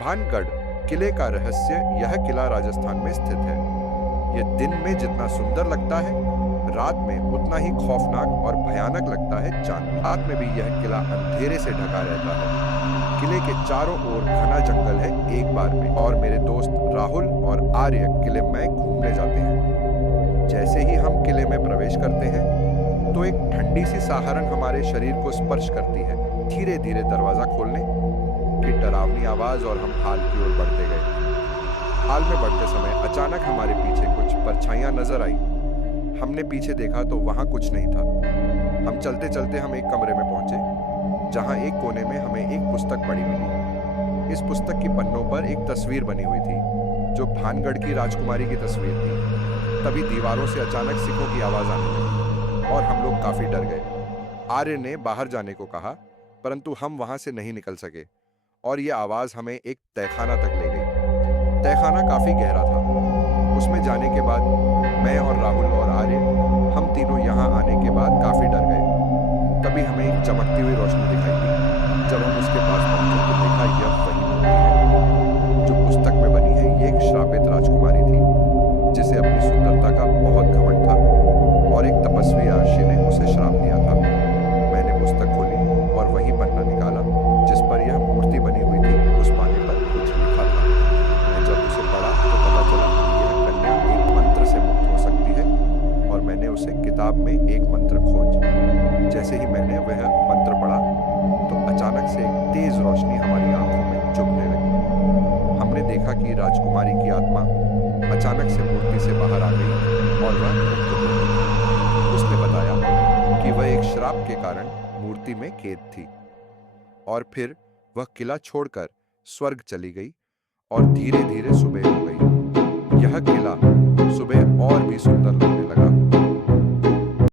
भानगढ़ किले का रहस्य। यह किला राजस्थान में स्थित है। यह दिन में जितना सुंदर लगता है, रात में उतना ही खौफनाक और भयानक लगता है। चांद रात में भी यह किला अंधेरे से ढका रहता है। किले के चारों ओर घना जंगल है। एक बार में और मेरे दोस्त राहुल और आर्य किले में घूमने जाते हैं। जैसे ही हम किले में प्रवेश करते हैं तो एक ठंडी सी सहारन हमारे शरीर को स्पर्श करती है। धीरे धीरे दरवाजा खोलने की डरावनी आवाज और हम हाल की ओर बढ़ते गए। हाल में बढ़ते समय अचानक हमारे पीछे कुछ परछाइयां नजर आई। हमने पीछे देखा तो वहां कुछ नहीं था। हम चलते चलते हम एक कमरे में पहुंचे, जहां एक कोने में हमें एक पुस्तक पड़ी मिली। इस पुस्तक की पन्नों पर एक तस्वीर बनी हुई थी, जो भानगढ़ की राजकुमारी की तस्वीर थी। तभी दीवारों से अचानक सिक्कों की आवाज आने लगी और हम लोग काफी डर गए। आर्य ने बाहर जाने को कहा, परंतु हम वहां से नहीं निकल सके और ये आवाज हमें एक तहखाना तक ले गई। तहखाना काफी गहरा था। उसमें जाने के बाद मैं और राहुल और आर्य, हम तीनों यहाँ आने के बाद काफी डर गए। तभी हमें एक चमकती हुई रोशनी दिखाई दी। जब हम उसके पास पहुंचे तो देखा यह वही मूर्ति है जो पुस्तक में बनी है। ये एक श्रापित राजकुमारी थी, जिसे अपनी सुंदरता का बहुत घमंड था और एक तपस्वी ऋषि ने उसे श्राप दिया था। मैंने पुस्तक खोली और वही पन्ना निकाला जिस पर यह मूर्ति बनी हुई थी। उस पाने पर कुछ लिखा था। मैं जब उसे पढ़ा तो पता चला कि यह कन्या एक मंत्र से मुक्त हो सकती है और मैंने उसे किताब में एक मंत्र खोज। जैसे ही मैंने वह मंत्र पढ़ा तो अचानक से एक तेज रोशनी हमारी आंखों में चुभने लगी। हमने देखा कि राजकुमारी की आत्मा अचानक से मूर्ति से बाहर आ गई और वह मुक्त हो गई। उसने बताया कि वह एक श्राप के कारण मूर्ति में कैद थी और फिर वह किला छोड़कर स्वर्ग चली गई और धीरे धीरे सुबह हो गई। यह किला सुबह और भी सुंदर लगने लगा।